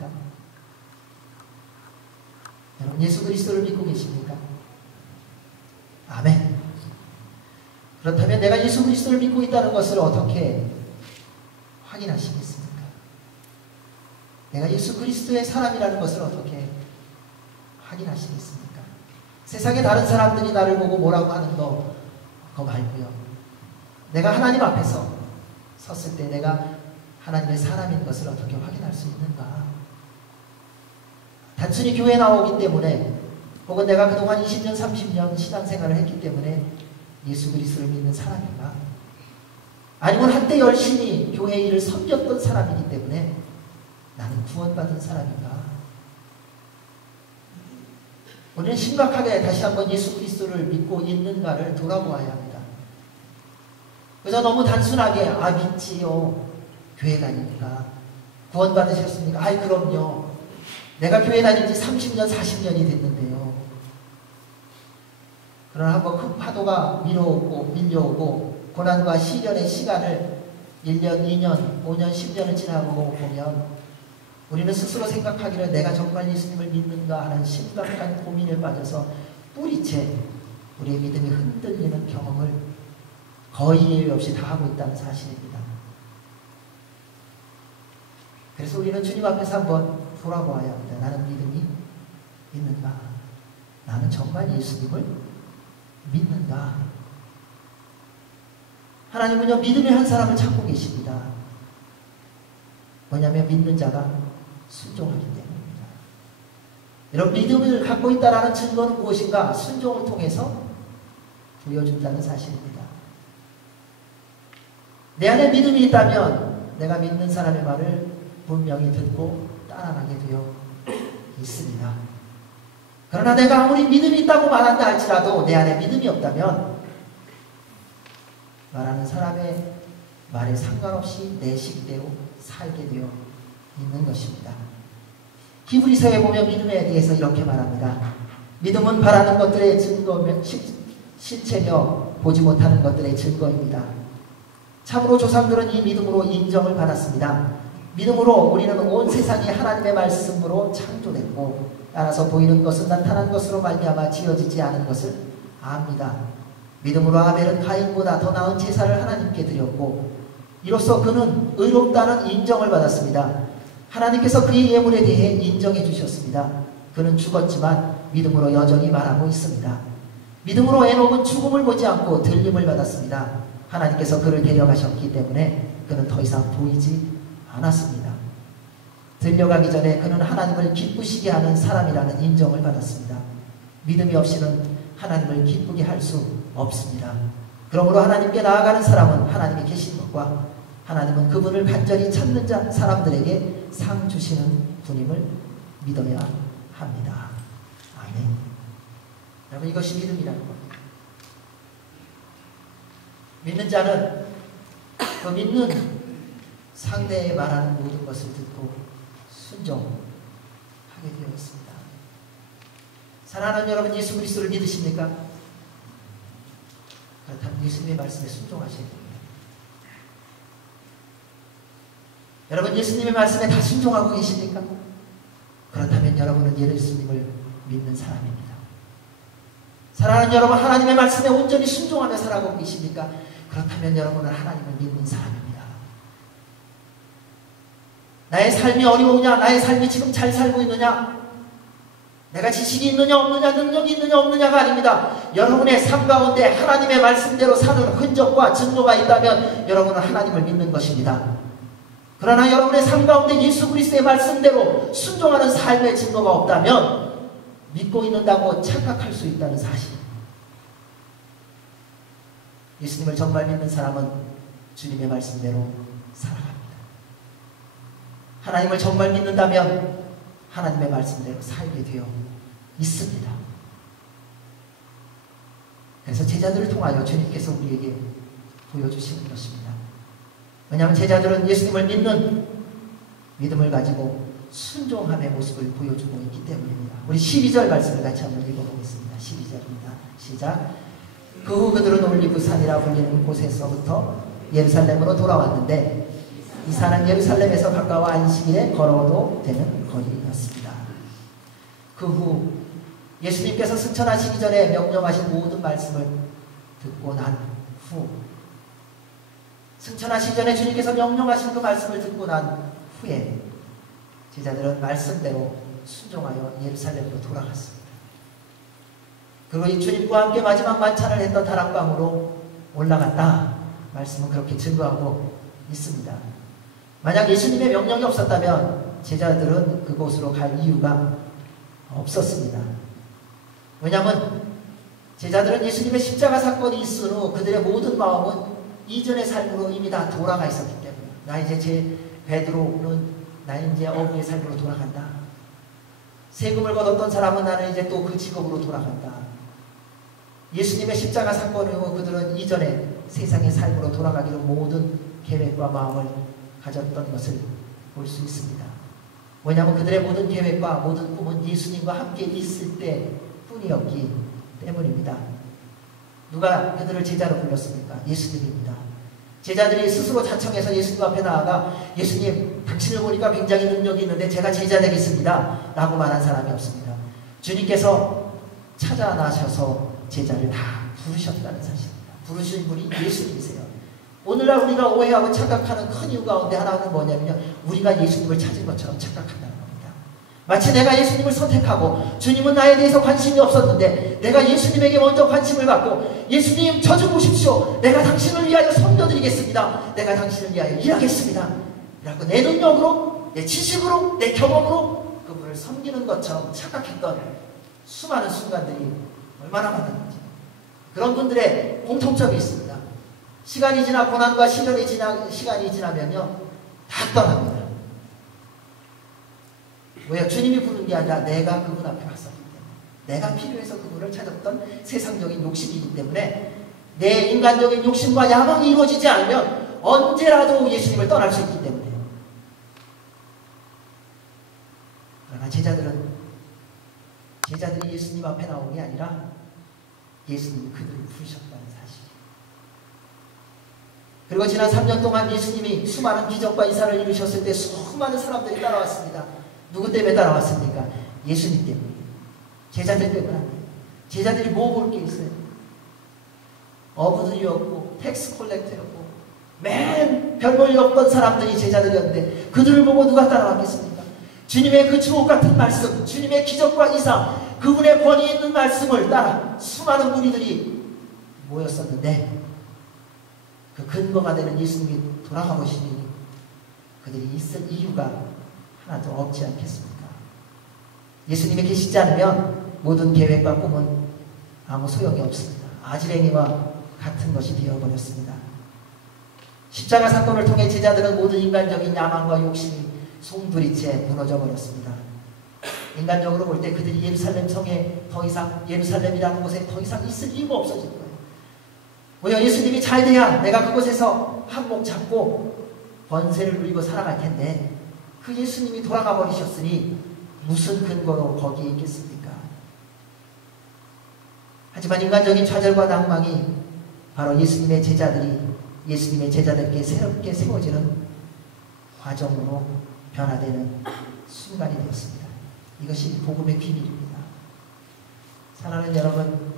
계십니까? 여러분 예수 그리스도를 믿고 계십니까? 아멘. 그렇다면 내가 예수 그리스도를 믿고 있다는 것을 어떻게 확인하시겠습니까? 내가 예수 그리스도의 사람이라는 것을 어떻게 확인하시겠습니까? 세상의 다른 사람들이 나를 보고 뭐라고 하는 거 그거 말고요. 내가 하나님 앞에서 섰을 때 내가 하나님의 사람인 것을 어떻게 확인할 수 있는가? 단순히 교회에 나오기 때문에 혹은 내가 그동안 20년, 30년 신앙생활을 했기 때문에 예수 그리스도를 믿는 사람인가? 아니면 한때 열심히 교회 일을 섬겼던 사람이기 때문에 나는 구원받은 사람인가? 우리는 심각하게 다시 한번 예수 그리스도를 믿고 있는가를 돌아보아야 합니다. 그래서 너무 단순하게 믿지요. 교회 다니니까. 구원받으셨습니까? 아이 그럼요. 내가 교회 다닌 지 30년, 40년이 됐는데요. 그러나 한번 큰 파도가 밀려오고 고난과 시련의 시간을 1년, 2년, 5년, 10년을 지나고 보면 우리는 스스로 생각하기를 내가 정말 예수님을 믿는가 하는 심각한 고민에 빠져서 뿌리채 우리의 믿음이 흔들리는 경험을 거의 예외 없이 다 하고 있다는 사실입니다. 그래서 우리는 주님 앞에서 한번 돌아보아야 합니다. 나는 믿음이 있는가? 나는 정말 예수님을 믿는가? 하나님은요 믿음의 한 사람을 찾고 계십니다. 뭐냐면 믿는 자가 순종하기 때문입니다. 여러분 믿음을 갖고 있다는 증거는 무엇인가? 순종을 통해서 보여준다는 사실입니다. 내 안에 믿음이 있다면 내가 믿는 사람의 말을 분명히 듣고 따라가게 되어 있습니다. 그러나 내가 아무리 믿음이 있다고 말한다 할지라도 내 안에 믿음이 없다면 말하는 사람의 말에 상관없이 내 식대로 살게 되어 있는 것입니다. 히브리서에 보면 믿음에 대해서 이렇게 말합니다. 믿음은 바라는 것들의 증거며 실체며 보지 못하는 것들의 증거입니다. 참으로 조상들은 이 믿음으로 인정을 받았습니다. 믿음으로 우리는 온 세상이 하나님의 말씀으로 창조됐고 따라서 보이는 것은 나타난 것으로 말미암아 지어지지 않은 것을 압니다. 믿음으로 아벨은 가인보다 더 나은 제사를 하나님께 드렸고 이로써 그는 의롭다는 인정을 받았습니다. 하나님께서 그의 예물에 대해 인정해 주셨습니다. 그는 죽었지만 믿음으로 여전히 말하고 있습니다. 믿음으로 에녹은 죽음을 보지 않고 들림을 받았습니다. 하나님께서 그를 데려가셨기 때문에 그는 더 이상 보이지 않았습니다. 들려가기 전에 그는 하나님을 기쁘시게 하는 사람이라는 인정을 받았습니다. 믿음이 없이는 하나님을 기쁘게 할 수 없습니다. 그러므로 하나님께 나아가는 사람은 하나님이 계신 것과 하나님은 그분을 간절히 찾는 사람들에게 상 주시는 분임을 믿어야 합니다. 아멘. 여러분 이것이 믿음이라는 겁니다. 믿는 자는 그 믿는 상대의 말하는 모든 것을 듣고 순종하게 되어 있습니다. 사랑하는 여러분 예수 그리스도를 믿으십니까? 그렇다면 예수님의 말씀에 순종하셔야 됩니다. 여러분 예수님의 말씀에 다 순종하고 계십니까? 그렇다면 여러분은 예수님을 믿는 사람입니다. 사랑하는 여러분 하나님의 말씀에 온전히 순종하며 살아가고 계십니까? 그렇다면 여러분은 하나님을 믿는 사람입니다. 나의 삶이 어려우냐? 나의 삶이 지금 잘 살고 있느냐? 내가 지식이 있느냐 없느냐 능력이 있느냐 없느냐가 아닙니다. 여러분의 삶 가운데 하나님의 말씀대로 사는 흔적과 증거가 있다면 여러분은 하나님을 믿는 것입니다. 그러나 여러분의 삶 가운데 예수 그리스도의 말씀대로 순종하는 삶의 증거가 없다면 믿고 있는다고 착각할 수 있다는 사실. 예수님을 정말 믿는 사람은 주님의 말씀대로 살아갑니다. 하나님을 정말 믿는다면 하나님의 말씀대로 살게 되어 있습니다. 그래서 제자들을 통하여 주님께서 우리에게 보여주시는 것입니다. 왜냐하면 제자들은 예수님을 믿는 믿음을 가지고 순종함의 모습을 보여주고 있기 때문입니다. 우리 12절 말씀을 같이 한번 읽어보겠습니다. 12절입니다. 시작. 그 후 그들은 올리브산이라 불리는 곳에서부터 예루살렘으로 돌아왔는데 이 산은 예루살렘에서 가까워 안식일에 걸어도 되는 거리였습니다. 그 후 예수님께서 승천하시기 전에 명령하신 모든 말씀을 듣고 난 후, 승천하시기 전에 주님께서 명령하신 그 말씀을 듣고 난 후에 제자들은 말씀대로 순종하여 예루살렘으로 돌아갔습니다. 그리고 이 주님과 함께 마지막 만찬을 했던 다락방으로 올라갔다. 말씀은 그렇게 증거하고 있습니다. 만약 예수님의 명령이 없었다면 제자들은 그곳으로 갈 이유가 없었습니다. 왜냐하면 제자들은 예수님의 십자가 사건이 있은 후 그들의 모든 마음은 이전의 삶으로 이미 다 돌아가 있었기 때문에, 나 이제 제 베드로는 나 이제 어부의 삶으로 돌아간다. 세금을 거뒀던 사람은 나는 이제 또 그 직업으로 돌아간다. 예수님의 십자가 사건을 후 그들은 이전에 세상의 삶으로 돌아가기로 모든 계획과 마음을 가졌던 것을 볼 수 있습니다. 왜냐하면 그들의 모든 계획과 모든 꿈은 예수님과 함께 있을 때 뿐이었기 때문입니다. 누가 그들을 제자로 불렀습니까? 예수님입니다. 제자들이 스스로 자청해서 예수님 앞에 나아가 예수님, 당신을 보니까 굉장히 능력이 있는데 제가 제자 되겠습니다 라고 말한 사람이 없습니다. 주님께서 찾아 나셔서 제자를 다 부르셨다는 사실입니다. 부르신 분이 예수님이세요. 오늘날 우리가 오해하고 착각하는 큰 이유 가운데 하나는 뭐냐면요, 우리가 예수님을 찾은 것처럼 착각한다는 겁니다. 마치 내가 예수님을 선택하고 주님은 나에 대해서 관심이 없었는데 내가 예수님에게 먼저 관심을 갖고 예수님 저 좀 보십시오. 내가 당신을 위하여 섬겨드리겠습니다. 내가 당신을 위하여 일하겠습니다. 라고 내 능력으로, 내 지식으로, 내 경험으로 그분을 섬기는 것처럼 착각했던 수많은 순간들이 얼마나 많은지. 그런 분들의 공통점이 있습니다. 시간이 지나 고난과 시련이 시간이 지나면요 다 떠납니다. 왜요? 주님이 부른 게 아니라 내가 그분 앞에 갔었기 때문에, 내가 필요해서 그분을 찾았던 세상적인 욕심이기 때문에 내 인간적인 욕심과 야망이 이루어지지 않으면 언제라도 예수님을 떠날 수 있기 때문에요. 그러나 제자들이 예수님 앞에 나온 게 아니라 예수님이 그들을 부르셨다는 사실이에요. 그리고 지난 3년 동안 예수님이 수많은 기적과 이사를 이루셨을 때 수많은 사람들이 따라왔습니다. 누구 때문에 따라왔습니까? 예수님 때문에. 제자들 때문에 아니에요. 제자들이 뭐 볼 게 있어요? 어부들이었고 텍스 콜렉터였고 맨 별볼일 없던 사람들이 제자들이었는데 그들을 보고 누가 따라왔겠습니까? 주님의 그 주옥 같은 말씀, 주님의 기적과 이사, 그분의 권위 있는 말씀을 따라 수많은 무리들이 모였었는데 그 근거가 되는 예수님이 돌아가 보시니 그들이 있을 이유가 하나도 없지 않겠습니까? 예수님이 계시지 않으면 모든 계획과 꿈은 아무 소용이 없습니다. 아지랭이와 같은 것이 되어버렸습니다. 십자가 사건을 통해 제자들은 모든 인간적인 야망과 욕심이 송두리째 무너져 버렸습니다. 인간적으로 볼 때 그들이 예루살렘 성에 더 이상, 예루살렘이라는 곳에 더 이상 있을 이유가 없어질 거예요. 왜요? 예수님이 잘 돼야 내가 그곳에서 한몫 잡고 번세를 누리고 살아갈 텐데 그 예수님이 돌아가 버리셨으니 무슨 근거로 거기에 있겠습니까? 하지만 인간적인 좌절과 낭망이 바로 예수님의 제자들께 새롭게 세워지는 과정으로 변화되는 순간이 되었습니다. 이것이 복음의 비밀입니다. 사랑하는 여러분,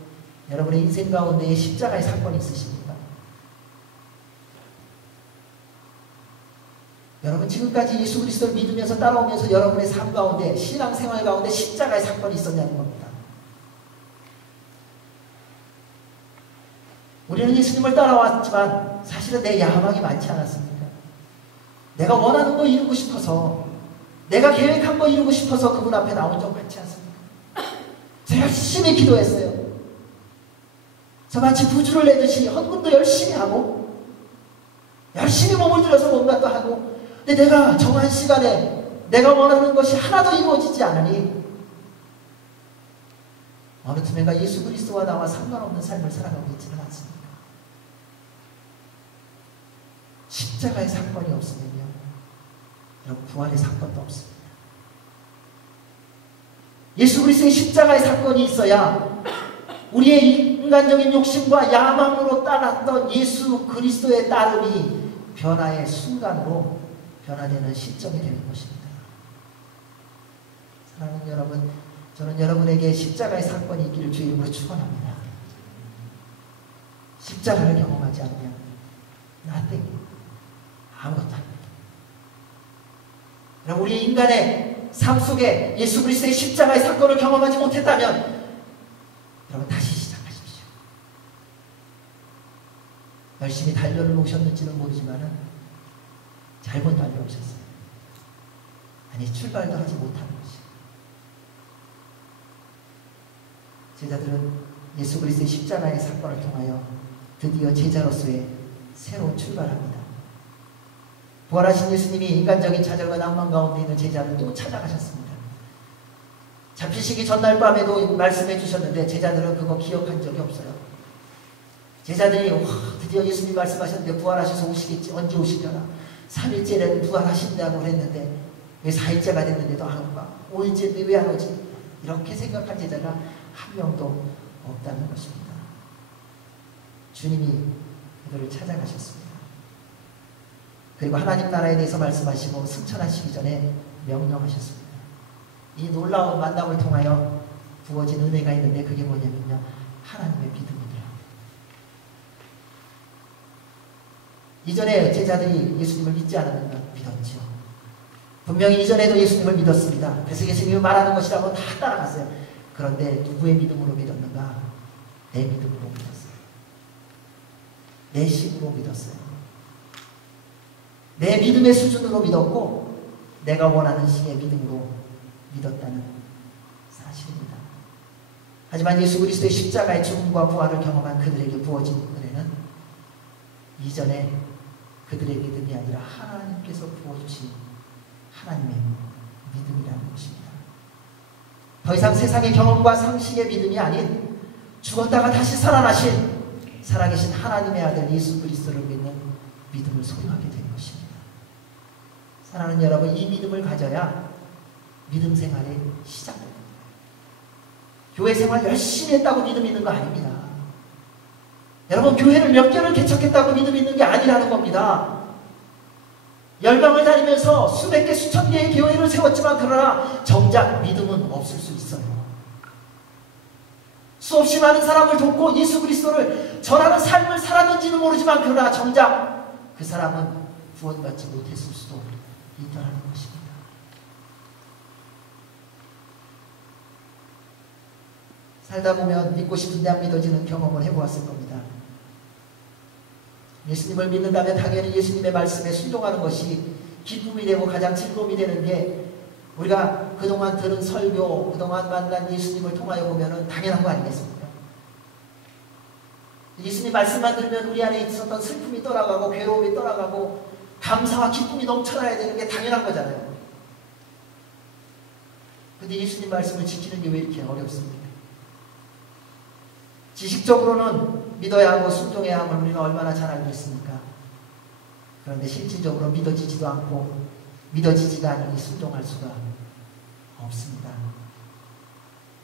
여러분의 인생 가운데에 십자가의 사건이 있으십니까? 여러분 지금까지 예수 그리스도를 믿으면서 따라오면서 여러분의 삶 가운데, 신앙생활 가운데 십자가의 사건이 있었냐는 겁니다. 우리는 예수님을 따라왔지만 사실은 내 야망이 많지 않았습니까? 내가 원하는 거 이루고 싶어서, 내가 계획한 거 이루고 싶어서 그분 앞에 나온 적 많지 않습니까? 제가 열심히 기도했어요. 저 마치 부주를 내듯이 헌금도 열심히 하고 열심히 몸을 들여서 뭔가 또 하고, 근데 내가 정한 시간에 내가 원하는 것이 하나도 이루어지지 않으니 어느 틈엔가 예수 그리스도와 나와 상관없는 삶을 살아가고 있지는 않습니까? 십자가의 사건이 없으면요, 여러분 부활의 사건도 없습니다. 예수 그리스도의 십자가의 사건이 있어야 우리의 인간적인 욕심과 야망으로 따랐던 예수 그리스도의 따름이 변화의 순간으로 변화되는 시점이 되는 것입니다. 사랑하는 여러분, 저는 여러분에게 십자가의 사건이 있기를 주의 이름으로 축원합니다. 십자가를 경험하지 않으면 nothing, 아무것도 아닙니다. 여러분, 우리 인간의 삶 속에 예수 그리스도의 십자가의 사건을 경험하지 못했다면 여러분 다시 시작하십시오. 열심히 달려오셨는지는 모르지만 잘못 달려오셨어요. 아니, 출발도 하지 못하는 것이요. 제자들은 예수 그리스도의 십자가의 사건을 통하여 드디어 제자로서의 새로운 출발합니다. 부활하신 예수님이 인간적인 좌절과 낭만 가운데 있는 제자를 또 찾아가셨습니다. 잡히시기 전날 밤에도 말씀해 주셨는데 제자들은 그거 기억한 적이 없어요. 제자들이 드디어 예수님 말씀하셨는데 부활하셔서 오시겠지, 언제 오시려나, 3일째는 부활하신다고 했는데 왜 4일째가 됐는데도 안 올까, 5일째인데 왜 안 오지, 이렇게 생각한 제자가 한 명도 없다는 것입니다. 주님이 그들을 찾아가셨습니다. 그리고 하나님 나라에 대해서 말씀하시고 승천하시기 전에 명령하셨습니다. 이 놀라운 만남을 통하여 부어진 은혜가 있는데 그게 뭐냐면요, 하나님의 믿음이에요. 이전에 제자들이 예수님을 믿지 않았는가? 믿었죠. 분명히 이전에도 예수님을 믿었습니다. 그래서 예수님이 말하는 것이라고 다 따라갔어요. 그런데 누구의 믿음으로 믿었는가? 내 믿음으로 믿었어요. 내 식으로 믿었어요. 내 믿음의 수준으로 믿었고 내가 원하는 식의 믿음으로 믿었다는 사실입니다. 하지만 예수 그리스도의 십자가의 죽음과 부활을 경험한 그들에게 부어진 은혜는 이전에 그들의 믿음이 아니라 하나님께서 부어주신 하나님의 믿음이라는 것입니다. 더 이상 세상의 경험과 상식의 믿음이 아닌 죽었다가 다시 살아나신 살아계신 하나님의 아들 예수 그리스도를 믿는 믿음을 소유하게 된 것입니다. 사랑하는 여러분, 이 믿음을 가져야 믿음 생활의 시작됩니다. 교회 생활 열심히 했다고 믿음 있는 거 아닙니다. 여러분, 교회를 몇 개를 개척했다고 믿음 있는 게 아니라는 겁니다. 열방을 다니면서 수백 개, 수천 개의 교회를 세웠지만 그러나 정작 믿음은 없을 수 있어요. 수없이 많은 사람을 돕고 예수 그리스도를 전하는 삶을 살았는지는 모르지만 그러나 정작 그 사람은 구원받지 못했을 수도 있다는 것입니다. 살다 보면 믿고 싶은데 안 믿어지는 경험을 해보았을 겁니다. 예수님을 믿는다면 당연히 예수님의 말씀에 순종하는 것이 기쁨이 되고 가장 즐거움이 되는 게, 우리가 그동안 들은 설교, 그동안 만난 예수님을 통하여 보면 당연한 거 아니겠습니까? 예수님 말씀만 들으면 우리 안에 있었던 슬픔이 떠나가고 괴로움이 떠나가고 감사와 기쁨이 넘쳐나야 되는 게 당연한 거잖아요. 근데 예수님 말씀을 지키는 게 왜 이렇게 어렵습니까? 지식적으로는 믿어야 하고 순종해야 함을 우리가 얼마나 잘 알고 있습니까? 그런데 실질적으로 믿어지지도 않고 믿어지지가 않으니 순종할 수가 없습니다.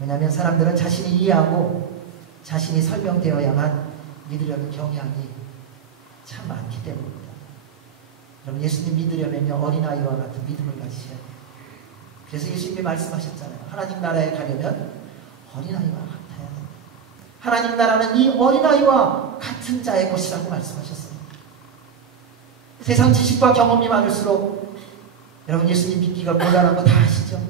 왜냐하면 사람들은 자신이 이해하고 자신이 설명되어야만 믿으려는 경향이 참 많기 때문입니다. 여러분, 예수님 믿으려면 어린아이와 같은 믿음을 가지셔야 돼요. 그래서 예수님이 말씀하셨잖아요. 하나님 나라에 가려면 어린아이와 같아야 돼요. 하나님 나라는 이 어린아이와 같은 자의 것이라고 말씀하셨어요. 세상 지식과 경험이 많을수록 여러분, 예수님 믿기가 곤란한 거 다 아시죠?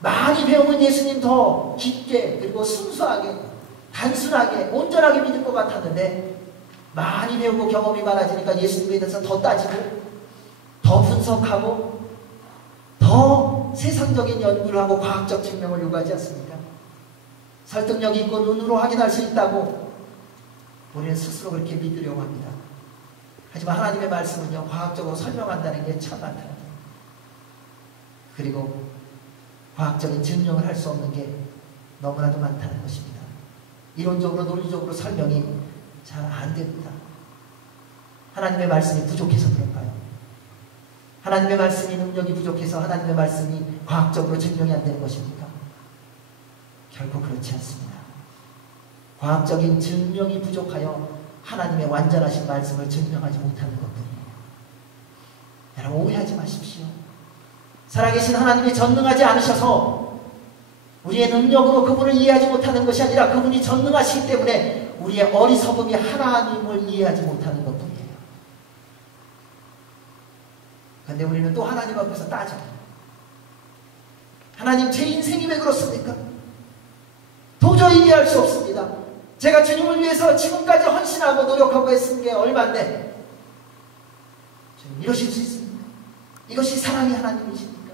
많이 배우면 예수님 더 깊게, 그리고 순수하게, 단순하게, 온전하게 믿을 것 같았는데 많이 배우고 경험이 많아지니까 예수님에 대해서 더 따지고 더 분석하고 더 세상적인 연구를 하고 과학적 증명을 요구하지 않습니까? 설득력이 있고 눈으로 확인할 수 있다고 우리는 스스로 그렇게 믿으려고 합니다. 하지만 하나님의 말씀은요, 과학적으로 설명한다는 게 참 많다는 거예요. 그리고 과학적인 증명을 할 수 없는 게 너무나도 많다는 것입니다. 이론적으로 논리적으로 설명이 잘 안 됩니다. 하나님의 말씀이 부족해서 그런가요? 하나님의 말씀이 능력이 부족해서 하나님의 말씀이 과학적으로 증명이 안 되는 것입니까? 결코 그렇지 않습니다. 과학적인 증명이 부족하여 하나님의 완전하신 말씀을 증명하지 못하는 것뿐이에요. 여러분 오해하지 마십시오. 살아계신 하나님이 전능하지 않으셔서 우리의 능력으로 그분을 이해하지 못하는 것이 아니라 그분이 전능하시기 때문에 우리의 어리석음이 하나님을 이해하지 못하는 것뿐이에요. 그런데 우리는 또 하나님 앞에서 따져요. 하나님, 제 인생이 왜 그렇습니까? 도저히 이해할 수 없습니다. 제가 주님을 위해서 지금까지 헌신하고 노력하고 했은 게 얼마인데 주님 이러실 수 있습니까? 이것이 사랑의 하나님이십니까?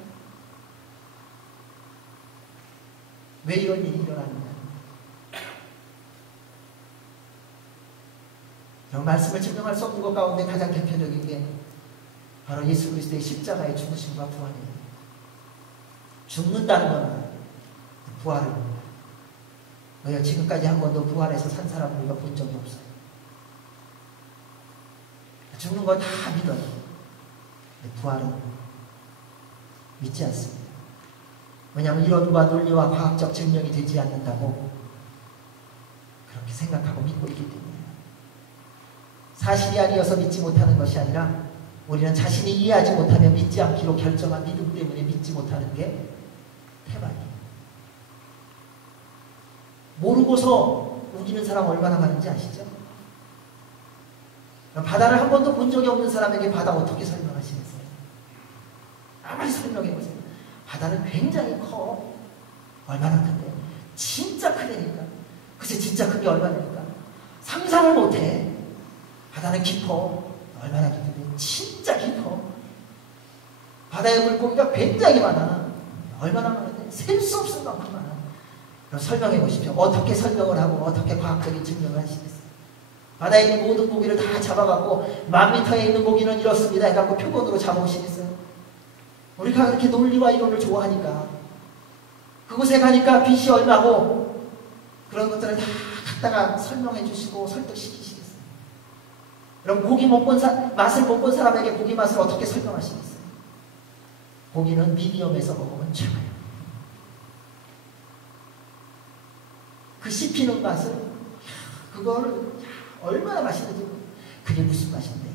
왜 이런 일이 일어납니까? 이런 말씀을 증명할 수 없는 것 가운데 가장 대표적인 게 바로 예수 그리스도의 십자가의 죽으심과 부활이에요. 죽는다는 건 부활을 왜요? 지금까지 한 번도 부활해서 산 사람을 우리가 본 적이 없어요. 죽는 건 다 믿어요. 근데 부활은 믿지 않습니다. 왜냐하면 이론과 논리와 과학적 증명이 되지 않는다고 그렇게 생각하고 믿고 있기 때문이에요. 사실이 아니어서 믿지 못하는 것이 아니라 우리는 자신이 이해하지 못하면 믿지 않기로 결정한 믿음 때문에 믿지 못하는 게 태반이에요. 모르고서 우기는 사람 얼마나 많은지 아시죠? 바다를 한 번도 본 적이 없는 사람에게 바다 어떻게 설명하시겠어요? 아무리 설명해보세요. 바다는 굉장히 커. 얼마나 큰데? 진짜 크다니까. 글쎄 진짜 큰 게 얼마나니까? 상상을 못해. 바다는 깊어. 얼마나 깊은데? 진짜 깊어. 바다의 물고기가 굉장히 많아. 얼마나 많은데? 셀 수 없을 만큼 많아. 그럼 설명해 보십시오. 어떻게 설명을 하고 어떻게 과학적인 증명을 하시겠어요? 바다에 있는 모든 고기를 다 잡아갖고 10,000m에 있는 고기는 이렇습니다 해갖고 표본으로 잡아오시겠어요? 우리가 그렇게 논리와 이론을 좋아하니까 그곳에 가니까 빛이 얼마고 그런 것들을 다 갖다가 설명해 주시고 설득시키시겠어요? 그럼 고기 못 본 맛을 못 본 사람에게 고기 맛을 어떻게 설명하시겠어요? 고기는 미디엄에서 먹으면 최고예요. 그 씹히는 맛을 그걸 얼마나 맛있는지 그게 무슨 맛인데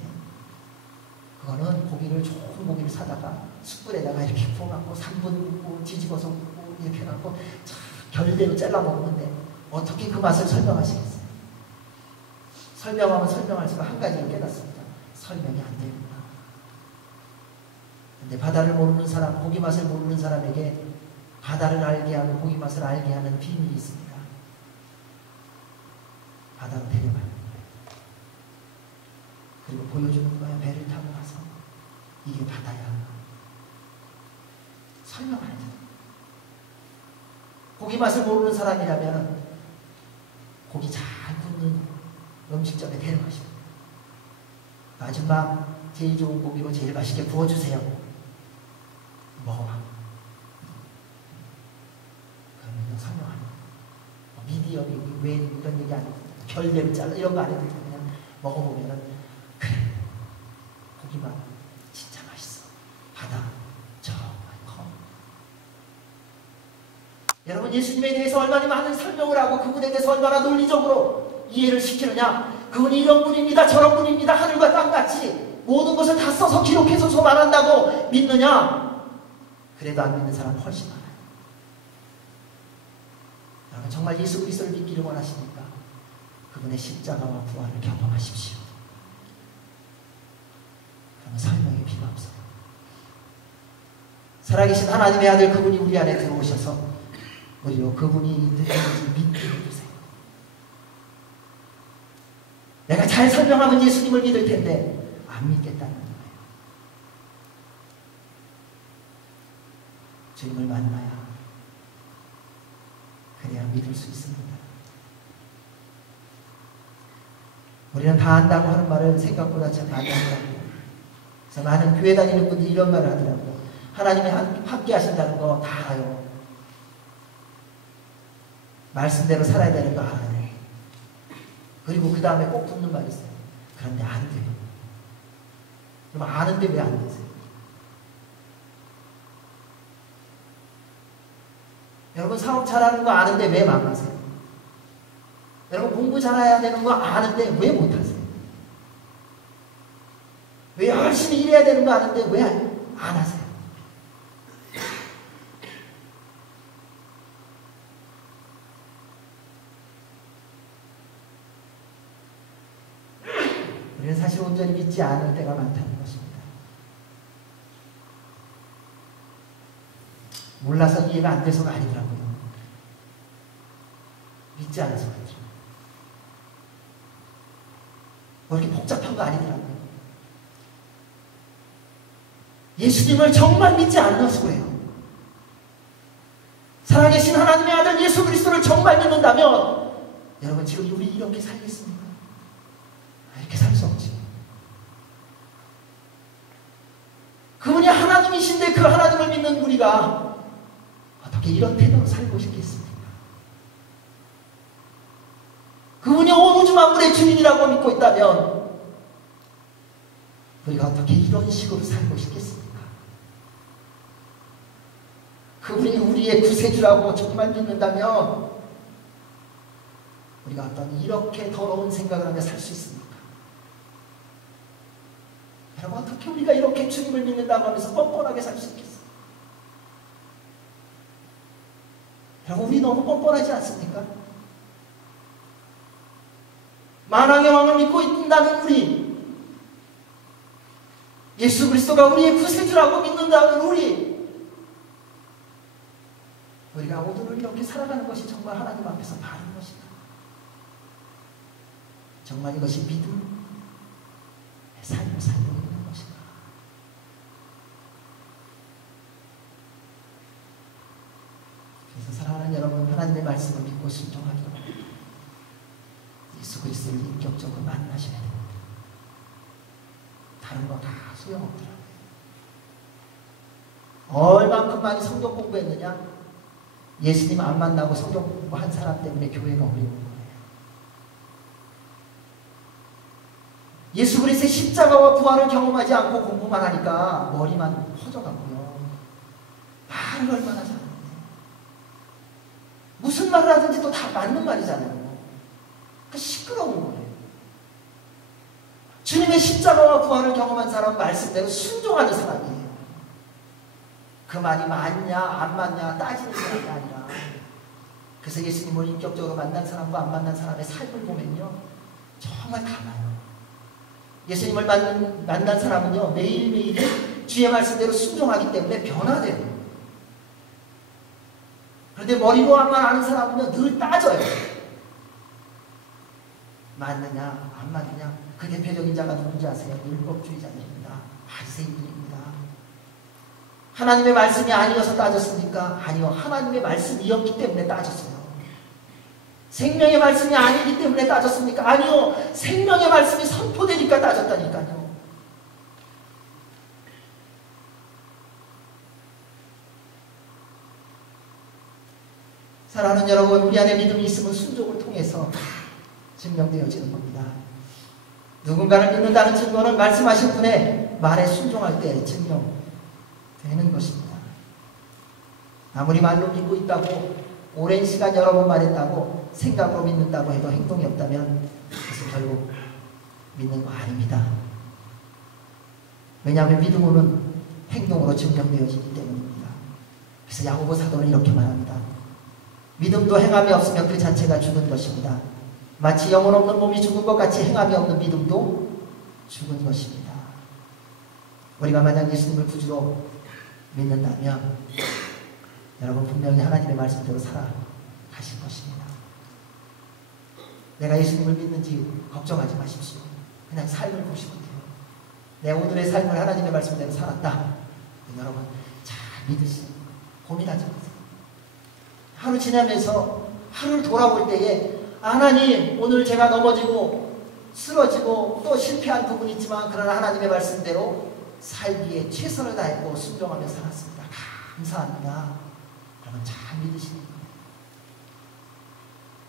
그거는 고기를 좋은 고기를 사다가 숯불에다가 이렇게 부어갖고 3분 굽고 뒤집어서 굽고 이렇게 해갖고 결대로 잘라 먹는데 어떻게 그 맛을 설명하시겠어요? 설명하면 설명할수록 한 가지를 깨닫습니다. 설명이 안 되구나. 근데 바다를 모르는 사람, 고기 맛을 모르는 사람에게 바다를 알게 하고 고기 맛을 알게 하는 비밀이 있습니다. 바다로 데려가는 거예요. 그리고 보여주는 거야. 배를 타고 가서 이게 바다야. 설명 안 해줘. 고기 맛을 모르는 사람이라면 고기 잘 굽는 음식점에 데려가시고 아줌마 제일 좋은 고기로 제일 맛있게 구워주세요. 먹어봐. 그러면 설명하는 거야. 미디엄이 왜 이런 얘기 안 해도 결대로 잘라 이런 거 안 해도 그냥 먹어보면은 그래 고기만 진짜 맛있어. 바다 정말 커. 여러분 예수님에 대해서 얼마나 많은 설명을 하고 그분에 대해서 얼마나 논리적으로 이해를 시키느냐. 그분이 이런 분입니다 저런 분입니다 하늘과 땅같이 모든 것을 다 써서 기록해서 말한다고 믿느냐. 그래도 안 믿는 사람은 훨씬 많아요. 여러분 정말 예수 그리스도를 믿기를 원하십니까? 그분의 십자가와 부활을 경험하십시오. 그러면 설명이 필요 없어요. 살아계신 하나님의 아들 그분이 우리 안에 들어오셔서 우리로 그분이 누구인지 믿게 해주세요. 내가 잘 설명하면 예수님을 믿을 텐데 안 믿겠다는 거예요. 주님을 만나야 그래야 믿을 수 있습니다. 우리는 다 안다고 하는 말을 생각보다 잘 안 한다고. 그래서 많은 교회 다니는 분들이 이런 말을 하더라고요. 하나님이 함께 하신다는 거 다 알아요. 말씀대로 살아야 되는 거 알아요. 그리고 그 다음에 꼭 붙는 말이 있어요. 그런데 안 돼요. 그럼 아는데 왜 안 되세요? 여러분 사업 잘하는 거 아는데 왜 망하세요? 여러분 공부 잘해야 되는 거 아는데 왜 못하세요? 왜 열심히 일해야 되는 거 아는데 왜 안 하세요? 우리는 사실 온전히 믿지 않을 때가 많다는 것입니다. 몰라서 이해가 안 돼서가 아니더라고요. 믿지 않아서 그렇죠. 뭐 이렇게 복잡한 거 아니더라고요. 예수님을 정말 믿지 않아서 그래요. 살아계신 하나님의 아들 예수 그리스도를 정말 믿는다면 여러분 지금 우리 이렇게 살겠습니까? 이렇게 살 수 없지. 그분이 하나님이신데 그 하나님을 믿는 우리가 어떻게 이런 태도로 살고 싶겠습니까? 그분이 온 우주 만물의 주인이라고 믿고 있다면 우리가 어떻게 이런 식으로 살고 싶겠습니까? 그분이 우리의 구세주라고 정말 믿는다면 우리가 어떤 이렇게 더러운 생각을 하며 살 수 있습니까? 여러분 어떻게 우리가 이렇게 주님을 믿는다고 하면서 뻔뻔하게 살 수 있겠어요? 여러분 우리 너무 뻔뻔하지 않습니까? 만왕의 왕을 믿고 있다는 우리, 예수 그리스도가 우리의 구세주라고 믿는다는 우리가 오늘을 이렇게 살아가는 것이 정말 하나님 앞에서 바른 것인가? 정말 이것이 믿음의 삶을 살고 있는 것인가? 그래서 사랑하는 여러분, 하나님의 말씀을 믿고 순종하기로 예수 그리스도를 인격적으로 만나셔야 됩니다. 다른 거 다 소용없더라고요. 얼만큼 많이 성경 공부했느냐? 예수님 안 만나고 성경 공부한 사람 때문에 교회가 어려운 거예요. 예수 그리스도의 십자가와 부활을 경험하지 않고 공부만 하니까 머리만 허져가고요. 말을 얼마나 잘하는데 무슨 말을 하든지 또 다 맞는 말이잖아요. 시끄러운 거예요. 주님의 십자가와 부활을 경험한 사람은 말씀대로 순종하는 사람이에요. 그 말이 맞냐 안 맞냐 따지는 사람이 아니라, 그래서 예수님을 인격적으로 만난 사람과 안 만난 사람의 삶을 보면요 정말 달라요. 예수님을 만난 사람은요 매일매일 주의 말씀대로 순종하기 때문에 변화돼요. 그런데 머리로만 아는 사람은요 늘 따져요. 맞느냐 안 맞느냐. 그 대표적인 자가 누군지 아세요? 율법주의자들입니다. 바리새인들입니다. 하나님의 말씀이 아니어서 따졌습니까? 아니요, 하나님의 말씀이었기 때문에 따졌어요. 생명의 말씀이 아니기 때문에 따졌습니까? 아니요, 생명의 말씀이 선포되니까 따졌다니까요. 사랑하는 여러분, 우리 안에 믿음이 있으면 순종을 통해서 증명되어지는 겁니다. 누군가를 믿는다는 증거는 말씀하신 분의 말에 순종할 때 증명되는 것입니다. 아무리 말로 믿고 있다고, 오랜 시간 여러 번 말했다고, 생각으로 믿는다고 해도 행동이 없다면 그것은 결국 믿는 거 아닙니다. 왜냐하면 믿음으로는 행동으로 증명되어지기 때문입니다. 그래서 야고보 사도는 이렇게 말합니다. 믿음도 행함이 없으면 그 자체가 죽은 것입니다. 마치 영혼 없는 몸이 죽은 것 같이 행함이 없는 믿음도 죽은 것입니다. 우리가 만약 예수님을 구주로 믿는다면 여러분 분명히 하나님의 말씀대로 살아가실 것입니다. 내가 예수님을 믿는지 걱정하지 마십시오. 그냥 삶을 보시면 돼요. 내 오늘의 삶을 하나님의 말씀대로 살았다. 여러분 잘 믿으시고 고민하지 마세요. 하루 지나면서 하루를 돌아볼 때에 하나님, 오늘 제가 넘어지고 쓰러지고 또 실패한 부분이 있지만 그러나 하나님의 말씀대로 살기에 최선을 다했고 순종하며 살았습니다. 감사합니다. 여러분 잘 믿으시는 거예요.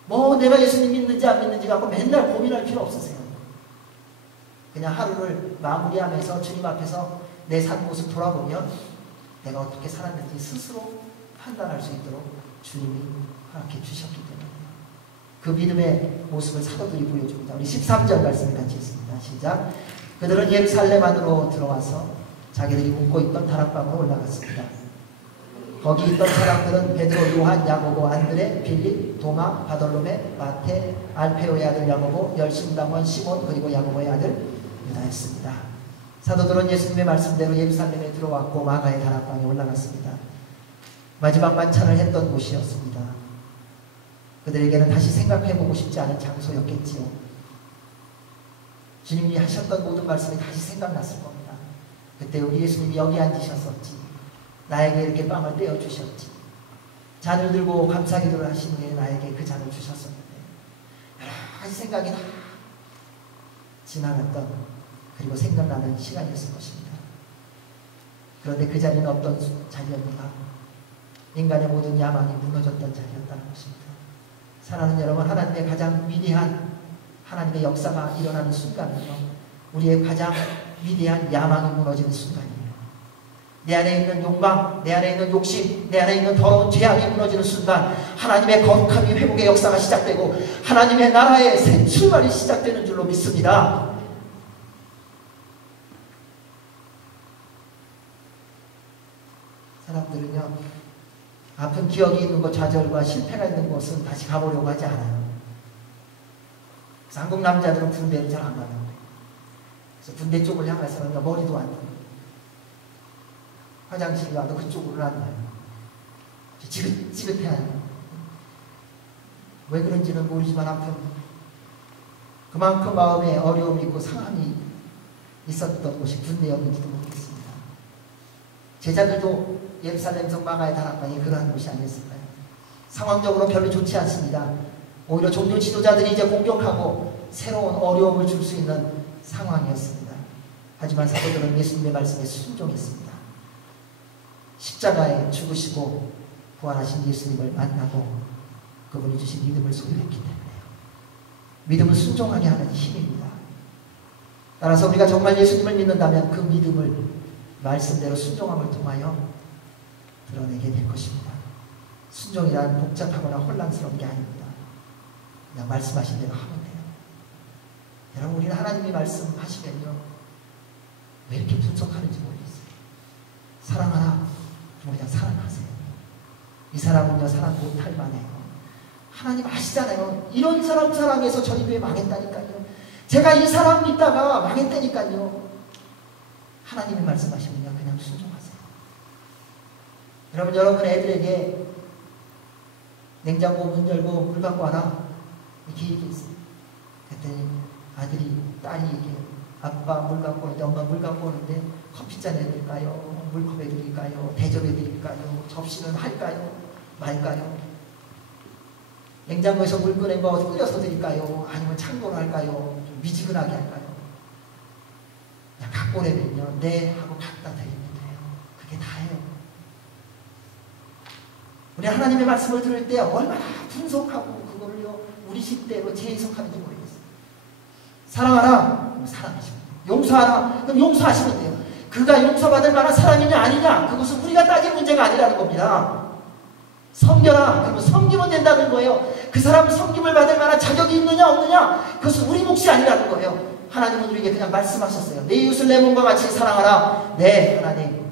뭐 내가 예수님 믿는지 안 믿는지 갖고 맨날 고민할 필요 없으세요. 그냥 하루를 마무리하면서 주님 앞에서 내 산 모습 돌아보면 내가 어떻게 살았는지 스스로 판단할 수 있도록 주님이 허락해 주셨기 때문에 그 믿음의 모습을 사도들이 보여줍니다. 우리 13절 말씀을 같이 읽습니다. 시작. 그들은 예루살렘 안으로 들어와서 자기들이 묵고 있던 다락방으로 올라갔습니다. 거기 있던 사람들은 베드로, 요한, 야고보, 안드레, 빌립, 도마, 바돌로메, 마테, 알페오의 아들 야고보, 열심당원 시몬, 그리고 야고보의 아들 유다였습니다. 사도들은 예수님의 말씀대로 예루살렘에 들어왔고 마가의 다락방에 올라갔습니다. 마지막 만찬을 했던 곳이었습니다. 그들에게는 다시 생각해보고 싶지 않은 장소였겠지요. 주님이 하셨던 모든 말씀이 다시 생각났을 겁니다. 그때 우리 예수님이 여기 앉으셨었지. 나에게 이렇게 빵을 떼어주셨지. 잔을 들고 감사기도를 하신 후에 나에게 그 잔을 주셨었는데 여러 가지 생각이 다 지나갔던 그리고 생각나는 시간이었을 것입니다. 그런데 그 자리는 어떤 자리였는가? 인간의 모든 야망이 무너졌던 자리였다는 것입니다. 사랑하는 여러분, 하나님의 가장 위대한 하나님의 역사가 일어나는 순간은요, 우리의 가장 위대한 야망이 무너지는 순간이에요. 내 안에 있는 욕망, 내 안에 있는 욕심, 내 안에 있는 더러운 죄악이 무너지는 순간 하나님의 거룩함이 회복의 역사가 시작되고 하나님의 나라의 새 출발이 시작되는 줄로 믿습니다. 사람들은요, 아픈 기억이 있는 곳, 좌절과 실패가 있는 곳은 다시 가보려고 하지 않아요. 그래서 한국 남자들은 군대를 잘 안 가요. 그래서 군대 쪽을 향해서는 머리도 안 들어요. 화장실 가도 그쪽으로는 안 가요. 지긋지긋해요. 왜 그런지는 모르지만 아무튼 그만큼 마음에 어려움이 있고 상함이 있었던 곳이 군대였는지도 모르겠습니다. 제자들도 예루살렘 성 마가의 다락방이 그러한 곳이 아니었을까요? 상황적으로 별로 좋지 않습니다. 오히려 종교 지도자들이 이제 공격하고 새로운 어려움을 줄 수 있는 상황이었습니다. 하지만 사도들은 예수님의 말씀에 순종했습니다. 십자가에 죽으시고 부활하신 예수님을 만나고 그분이 주신 믿음을 소유했기 때문에요. 믿음을 순종하게 하는 힘입니다. 따라서 우리가 정말 예수님을 믿는다면 그 믿음을 말씀대로 순종함을 통하여 드러내게 될 것입니다. 순종이란 복잡하거나 혼란스러운 게 아닙니다. 그냥 말씀하신 대로 하면 돼요. 여러분, 우리는 하나님이 말씀하시면요, 왜 이렇게 분석하는지 모르겠어요. 사랑하라. 그냥 사랑하세요. 이 사람은요, 사랑 못할 만해요. 하나님 아시잖아요. 이런 사람 사랑해서 저희 교회 망했다니까요. 제가 이 사람 믿다가 망했다니까요. 하나님이 말씀하시면요, 그냥 순종하세요. 여러분 애들에게 냉장고 문 열고 물 갖고 와라 이렇게 얘기했어요. 그랬더니 아들이, 딸이 얘기해요. 아빠 물 갖고 오는데, 엄마 물 갖고 오는데 커피잔 해드릴까요? 물컵 해드릴까요? 대접 해드릴까요? 접시는 할까요? 말까요? 냉장고에서 물 꺼낸 거 끓여서 드릴까요? 아니면 창고로 할까요? 좀 미지근하게 할까요? 그냥 갖고 오래면요, 네 하고 갖다 드리면 돼요. 그게 다예요. 우리 하나님의 말씀을 들을 때 얼마나 분석하고 그거를요, 우리 식대로 재해석하는지 모르겠어요. 사랑하라, 그럼 사랑하시면 돼요. 용서하라, 그럼 용서하시면 돼요. 그가 용서받을 만한 사람이냐 아니냐, 그것은 우리가 따질 문제가 아니라는 겁니다. 섬겨라, 그러면 섬기면 된다는 거예요. 그 사람은 섬김을 받을 만한 자격이 있느냐 없느냐, 그것은 우리 몫이 아니라는 거예요. 하나님은 우리에게 그냥 말씀하셨어요. 내 이웃을 내 몸과 같이 사랑하라. 네, 하나님.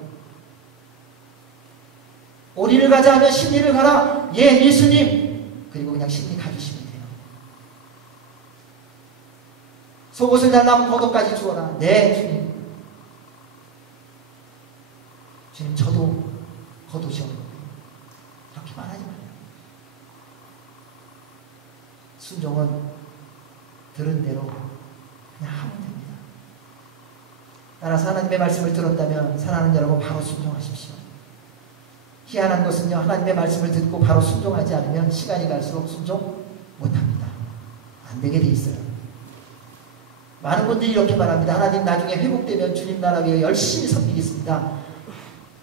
오리를 가자 하면 십리를 가라. 예, 예수님. 그리고 그냥 십리 가주시면 돼요. 속옷을 달라면 겉옷까지 주어라. 네, 주님. 주님, 저도 겉옷이 없는데 그렇게 말하지 마요. 순종은 들은 대로 그냥 하면 됩니다. 따라서 하나님의 말씀을 들었다면 사랑하는 여러분, 바로 순종하십시오. 희한한 것은요, 하나님의 말씀을 듣고 바로 순종하지 않으면 시간이 갈수록 순종 못합니다. 안 되게 돼 있어요. 많은 분들이 이렇게 말합니다. 하나님, 나중에 회복되면 주님 나라 위해 열심히 섬기겠습니다.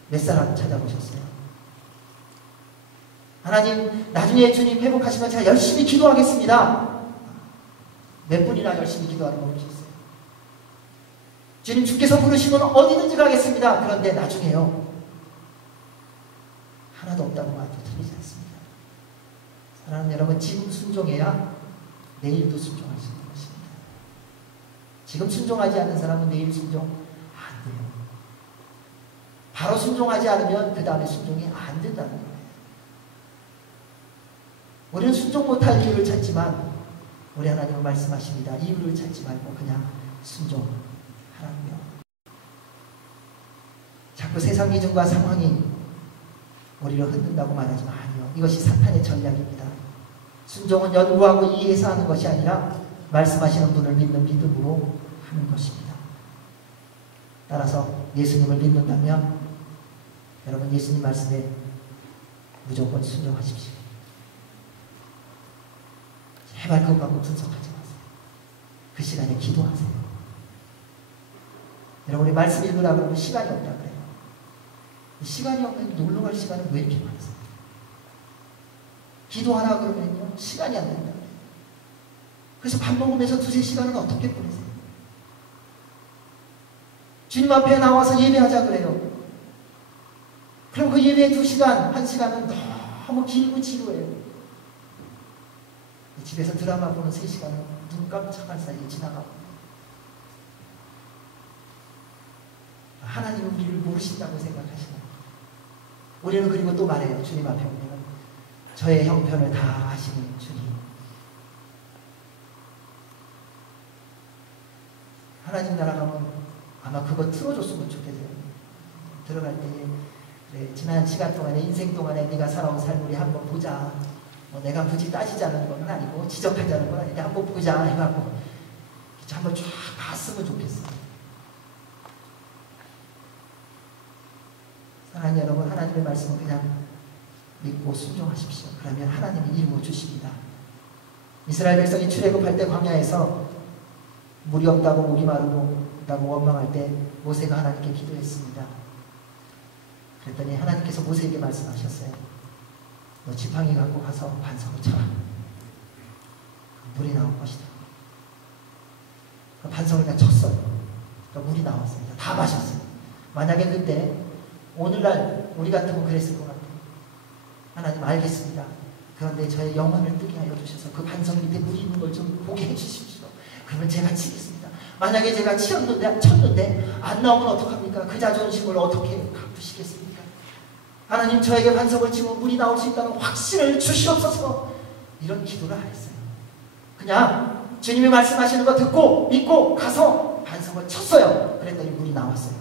몇 사람 찾아보셨어요? 하나님, 나중에 주님 회복하시면 제가 열심히 기도하겠습니다. 몇 분이나 열심히 기도하는 거 보셨어요? 주님, 주께서 부르시면 어디든지 가겠습니다. 그런데 나중에요, 하나도 없다고 말도 틀리지 않습니다. 사랑하는 여러분, 지금 순종해야 내일도 순종할 수 있는 것입니다. 지금 순종하지 않는 사람은 내일 순종 안 돼요. 바로 순종하지 않으면 그 다음에 순종이 안 된다는 거예요. 우리는 순종 못할 이유를 찾지만 우리 하나님은 말씀하십니다. 이유를 찾지 말고 그냥 순종하라고요. 자꾸 세상 기준과 상황이 우리를 흔든다고 말하지만 아니요. 이것이 사탄의 전략입니다. 순종은 연구하고 이해해서 하는 것이 아니라 말씀하시는 분을 믿는 믿음으로 하는 것입니다. 따라서 예수님을 믿는다면 여러분 예수님 말씀에 무조건 순종하십시오. 제발 그것 갖고 분석하지 마세요. 그 시간에 기도하세요. 여러분 우리 말씀 읽으라 그러면 시간이 없다 그래요. 시간이 없는 놀러갈 시간은 왜 이렇게 많으세요? 기도하라 그러면요 시간이 안 된다 그래요. 그래서 밥 먹으면서 2-3시간은 어떻게 보내세요? 주님 앞에 나와서 예배하자 그래요. 그럼 그 예배 2시간, 1시간은 너무 길고 지루해요. 집에서 드라마 보는 3시간은 눈 깜짝할 사이에 지나가고 하나님은 우리를 모르신다고 생각하시나요? 우리는 그리고 또 말해요. 주님 앞에 오면 저의 형편을 다 아시는 주님. 하나님 나라 가면 아마 그거 틀어줬으면 좋겠어요. 들어갈 때 그래, 지난 시간 동안에 인생 동안에 네가 살아온 삶 우리 한번 보자. 뭐 내가 굳이 따지자는 건 아니고 지적하자는 건 아닌데 한번 보자 해갖고 한번 쫙 봤으면 좋겠어요. 사랑하는 여러분, 하나님의 말씀은 그냥 믿고 순종하십시오. 그러면 하나님이 이루어 주십니다. 이스라엘 백성이 출애굽할 때 광야에서 물이 없다고 목이 마르다고 원망할 때 모세가 하나님께 기도했습니다. 그랬더니 하나님께서 모세에게 말씀하셨어요. 너 지팡이 갖고 가서 반석을 쳐라. 물이 나올 것이다. 반석을 그냥 쳤어요. 물이 나왔습니다. 다 마셨어요. 만약에 그때 오늘날 우리 같으면 그랬을 것 같아요. 하나님 알겠습니다. 그런데 저의 영혼을 뜨게 하여 주셔서 그 반석 밑에 물이 있는 걸 좀 보게 해주십시오. 그러면 제가 치겠습니다. 만약에 제가 쳤는데 안 나오면 어떡합니까? 그 자존심을 어떻게 갚으시겠습니까? 하나님 저에게 반석을 치고 물이 나올 수 있다는 확신을 주시옵소서. 이런 기도를 안 했어요. 그냥 주님이 말씀하시는 거 듣고 믿고 가서 반석을 쳤어요. 그랬더니 물이 나왔어요.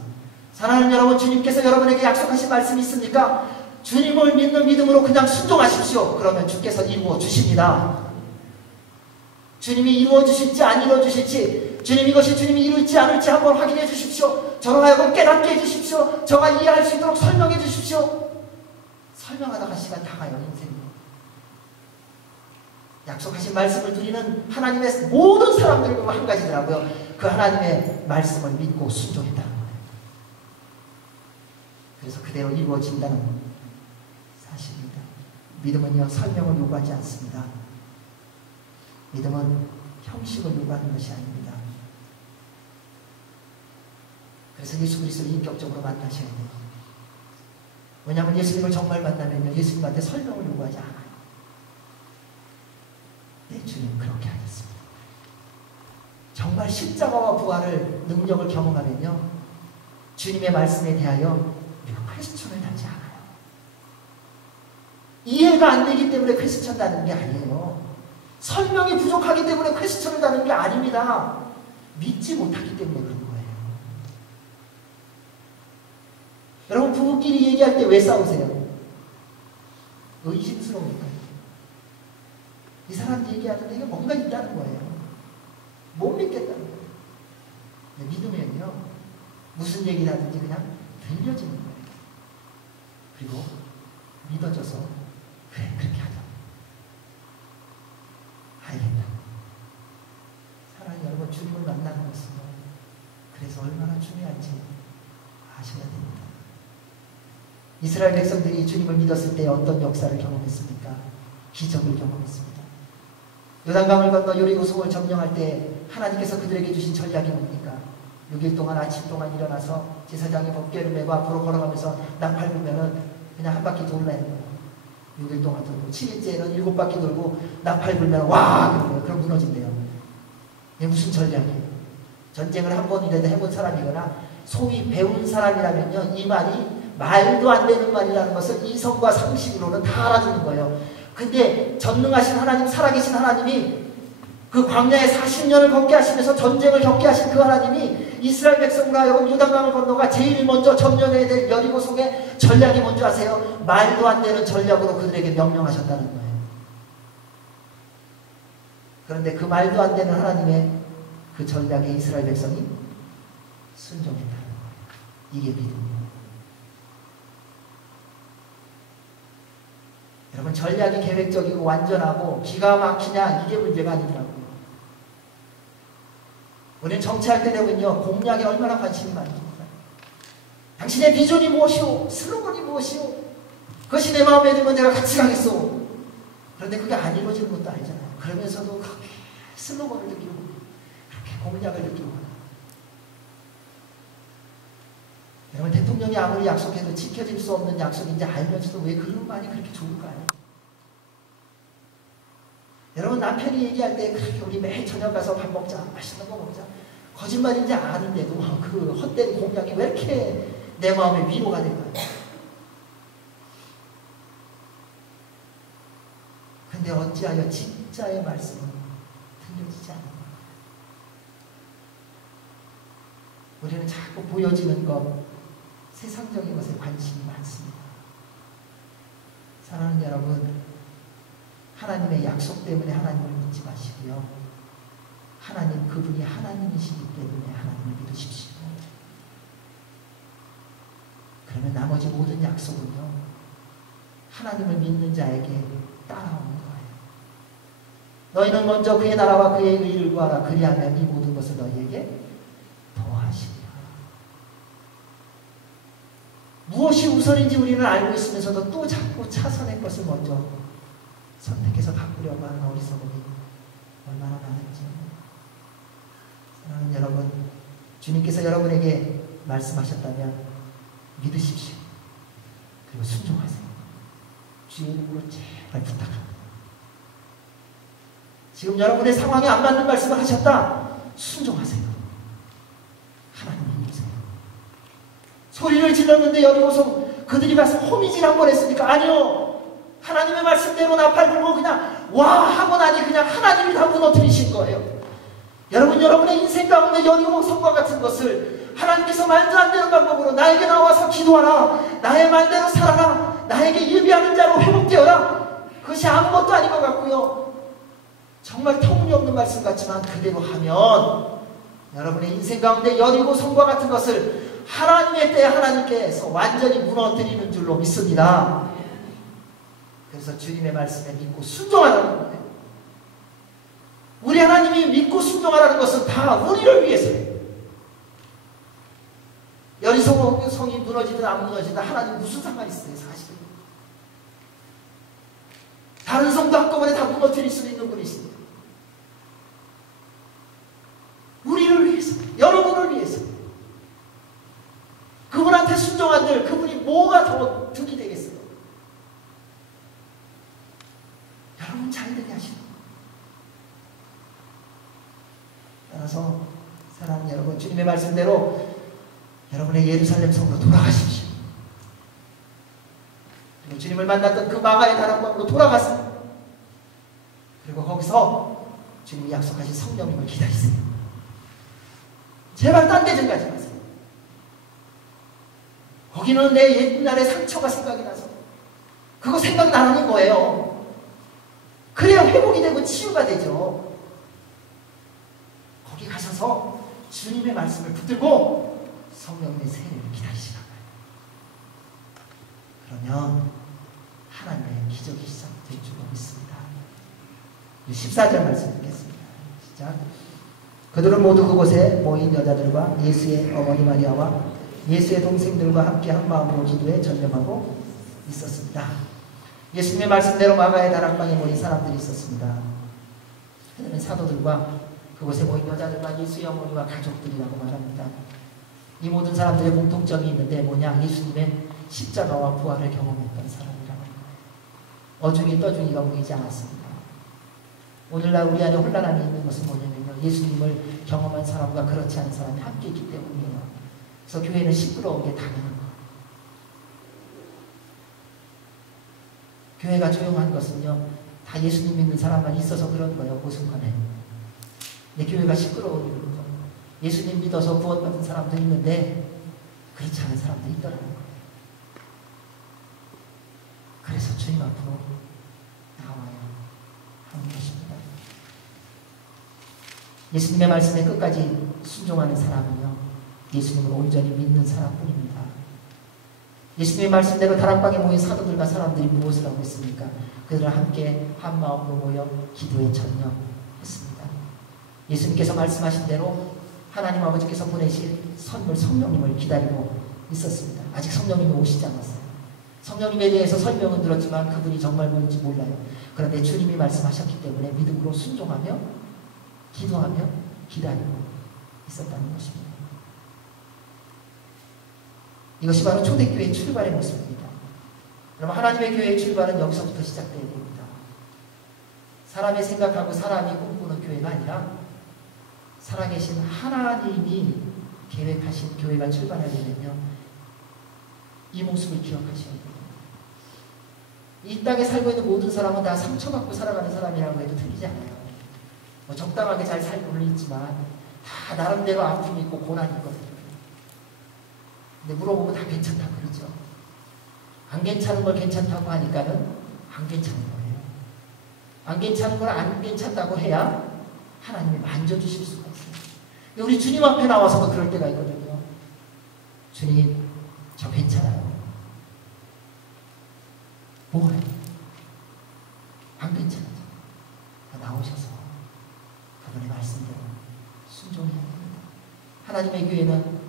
사랑하는 여러분, 주님께서 여러분에게 약속하신 말씀이 있습니까? 주님을 믿는 믿음으로 그냥 순종하십시오. 그러면 주께서 이루어 주십니다. 주님이 이루어 주실지 안 이루어 주실지, 주님 이것이 주님이 이룰지 않을지 한번 확인해 주십시오. 저로 하여금 깨닫게 해 주십시오. 저가 이해할 수 있도록 설명해 주십시오. 설명하다가 시간 다 가요, 인생이. 약속하신 말씀을 드리는 하나님의 모든 사람들과 한 가지더라고요. 그 하나님의 말씀을 믿고 순종했다는 거예요. 그래서 그대로 이루어진다는 사실입니다. 믿음은요, 설명을 요구하지 않습니다. 믿음은 형식을 요구하는 것이 아닙니다. 그래서 예수 그리스도를 인격적으로 만나셔야 돼요. 왜냐하면 예수님을 정말 만나면 예수님한테 설명을 요구하지 않아요. 네, 주님 그렇게 하겠습니다. 정말 십자가와 부활을 능력을 경험하면요, 주님의 말씀에 대하여 퀘스천을 하지 않아요. 이해가 안 되기 때문에 퀘스천 다는 게 아니에요. 설명이 부족하기 때문에 퀘스천을 다는 게 아닙니다. 믿지 못하기 때문에 그런 거예요. 여러분, 부부끼리 얘기할 때 왜 싸우세요? 의심스러우니까요. 이 사람한테 얘기하는데 이게 뭔가 있다는 거예요. 못 믿겠다는 거예요. 믿으면요, 무슨 얘기를 하든지 그냥 들려지는 거예요. 그리고 믿어져서 그래, 그렇게 하자. 알겠다. 사랑하는 여러분, 주님을 만나는 것은 그래서 얼마나 중요한지 아셔야 됩니다. 이스라엘 백성들이 주님을 믿었을 때 어떤 역사를 경험했습니까? 기적을 경험했습니다. 요단강을 건너 여리고성을 점령할 때 하나님께서 그들에게 주신 전략이 뭡니까? 6일 동안 아침 동안 일어나서 제사장이 법궤를 메고 앞으로 걸어가면서 나팔 불면은 그냥 한 바퀴 돌라는 거예요. 6일 동안 돌고 7일째는 7바퀴 돌고 나팔 불면 와! 그런 거예요. 그럼 무너진대요. 이게 무슨 전략이에요? 전쟁을 한 번이라도 해본 사람이거나 소위 배운 사람이라면요, 이 말이 말도 안 되는 말이라는 것을 이성과 상식으로는 다 알아주는 거예요. 근데 전능하신 하나님, 살아계신 하나님이 그 광야에 40년을 걷게 하시면서 전쟁을 겪게 하신 그 하나님이 이스라엘 백성으로 하여금 요단강을 건너가 제일 먼저 점령해야 될 여리고 성의 전략이 뭔지 아세요? 말도 안 되는 전략으로 그들에게 명령하셨다는 거예요. 그런데 그 말도 안 되는 하나님의 그 전략에 이스라엘 백성이 순종했다는 거예요. 이게 믿음이에요. 여러분, 전략이 계획적이고 완전하고 기가 막히냐, 이게 문제가 아니더라고요. 우리는 정치할 때 되면요, 공약에 얼마나 관심이 많습니까? 당신의 비전이 무엇이오? 슬로건이 무엇이오? 그것이 내 마음에 들면 내가 같이 가겠소. 그런데 그게 안 이루어지는 것도 알잖아요. 그러면서도 그렇게 슬로건을 느끼고 그렇게 공약을 느끼고. 여러분, 대통령이 아무리 약속해도 지켜질 수 없는 약속인지 알면서도 왜 그런 말이 그렇게 좋을까요? 여러분, 남편이 얘기할 때 그렇게 우리 매일 저녁 가서 밥 먹자, 맛있는 거 먹자, 거짓말인지 아는데도 그 헛된 공약이 왜 이렇게 내 마음에 위로가 될까요? 근데 어찌하여 진짜의 말씀은 들려지지 않는 거예요. 우리는 자꾸 보여지는 것, 세상적인 것에 관심이 많습니다. 사랑하는 여러분, 하나님의 약속 때문에 하나님을 믿지 마시고요, 하나님, 그분이 하나님이시기 때문에 하나님을 믿으십시오. 그러면 나머지 모든 약속은요, 하나님을 믿는 자에게 따라오는 거예요. 너희는 먼저 그의 나라와 그의 의를 구하라. 그리하면 이 모든 것을 너희에게 더하시리라. 무엇이 우선인지 우리는 알고 있으면서도 또 자꾸 차선의 것을 먼저 선택해서 바꾸려고 하는 어리석음이 얼마나 많은지. 사랑하는 여러분, 주님께서 여러분에게 말씀하셨다면 믿으십시오. 그리고 순종하세요. 주의 이름으로 제발 부탁합니다. 지금 여러분의 상황에 안 맞는 말씀을 하셨다. 순종하세요. 하나님을 믿으세요. 소리를 질렀는데 여리고서 그들이 가서 호미질 한 번 했습니까? 아니요. 하나님의 말씀대로 나팔 불고 그냥 와 하고 나니 그냥 하나님이 다 무너뜨리신 거예요. 여러분, 여러분의 인생 가운데 여리고 성과 같은 것을 하나님께서 말도 안 되는 방법으로 나에게 나와서 기도하라, 나의 말대로 살아라, 나에게 예비하는 자로 회복되어라, 그것이 아무것도 아닌 것 같고요, 정말 터무니없는 말씀 같지만 그대로 하면 여러분의 인생 가운데 여리고 성과 같은 것을 하나님의 때에 하나님께서 완전히 무너뜨리는 줄로 믿습니다. 그래서 주님의 말씀에 믿고 순종하라는 거예요. 우리 하나님이 믿고 순종하라는 것은 다 우리를 위해서예요. 여리고성이 무너지든 안 무너지든 하나님 무슨 상관이 있어요, 사실은. 다른 성도 한꺼번에 다 무너뜨릴 수 있는 분이십니다. 우리를 위해서, 여러분을 위해서. 그분한테 순종한들 그분이 뭐가 더 득이 되겠어요? 여러분 잘 되게 하시는 거예요. 따라서 사랑하는 여러분, 주님의 말씀대로 여러분의 예루살렘 성으로 돌아가십시오. 그리고 주님을 만났던 그 마가의 다락방으로 돌아가세요. 그리고 거기서 주님이 약속하신 성령님을 기다리세요. 제발 딴 데 좀 가지 마세요. 거기는 내 옛날의 상처가 생각이 나서 그거 생각나는 거예요. 그래야 회복이 되고 치유가 되죠. 거기 가셔서 주님의 말씀을 붙들고 성령의 세례를 기다리시라고요. 그러면 하나님의 기적이 시작될 줄로 믿습니다. 14절 말씀 읽겠습니다. 시작. 그들은 모두 그곳에 모인 여자들과 예수의 어머니 마리아와 예수의 동생들과 함께 한 마음으로 기도에 전념하고 있었습니다. 예수님의 말씀대로 마가의 다락방에 모인 사람들이 있었습니다. 그들은 사도들과 그곳에 모인 여자들과 예수의 어머니와 가족들이라고 말합니다. 이 모든 사람들의 공통점이 있는데 뭐냐? 예수님의 십자가와 부활을 경험했던 사람이라고 합니다. 어중이 떠중이가 보이지 않았습니다. 오늘날 우리 안에 혼란함이 있는 것은 뭐냐면요, 예수님을 경험한 사람과 그렇지 않은 사람이 함께 있기 때문이에요. 그래서 교회는 시끄러운 게 당연한 거예요. 교회가 조용한 것은요, 다 예수님 믿는 사람만 있어서 그런 거예요. 무슨 간에. 근데 교회가 시끄러운 이유는 예수님 믿어서 구원받은 사람도 있는데 그렇지 않은 사람도 있더라는 거예요. 그래서 주님 앞으로 나와야 하는 것입니다. 예수님의 말씀에 끝까지 순종하는 사람은요, 예수님을 온전히 믿는 사람뿐입니다. 예수님의 말씀대로 다락방에 모인 사도들과 사람들이 무엇을 하고 있습니까? 그들은 함께 한 마음으로 모여 기도에 전념했습니다. 예수님께서 말씀하신 대로 하나님 아버지께서 보내실 선물 성령님을 기다리고 있었습니다. 아직 성령님이 오시지 않았어요. 성령님에 대해서 설명은 들었지만 그분이 정말 뭔지 몰라요. 그런데 주님이 말씀하셨기 때문에 믿음으로 순종하며 기도하며 기다리고 있었다는 것입니다. 이것이 바로 초대교회의 출발의 모습입니다. 그럼 하나님의 교회의 출발은 여기서부터 시작되어야 됩니다. 사람이 생각하고 사람이 꿈꾸는 교회가 아니라 살아계신 하나님이 계획하신 교회가 출발하려면요, 이 모습을 기억하셔야 됩니다. 이 땅에 살고 있는 모든 사람은 다 상처받고 살아가는 사람이라고 해도 틀리지 않아요. 뭐 적당하게 잘 살고는 있지만 다 나름대로 아픔이 있고 고난이 있거든요. 근데 물어보면 다 괜찮다 그러죠. 안 괜찮은 걸 괜찮다고 하니까는 안 괜찮은 거예요. 안 괜찮은 걸 안 괜찮다고 해야 하나님이 만져주실 수가 있어요. 우리 주님 앞에 나와서도 그럴 때가 있거든요. 주님, 저 괜찮아요. 뭐가요? 안 괜찮아요. 나오셔서 그분의 말씀대로 순종해야 합니다. 하나님의 교회는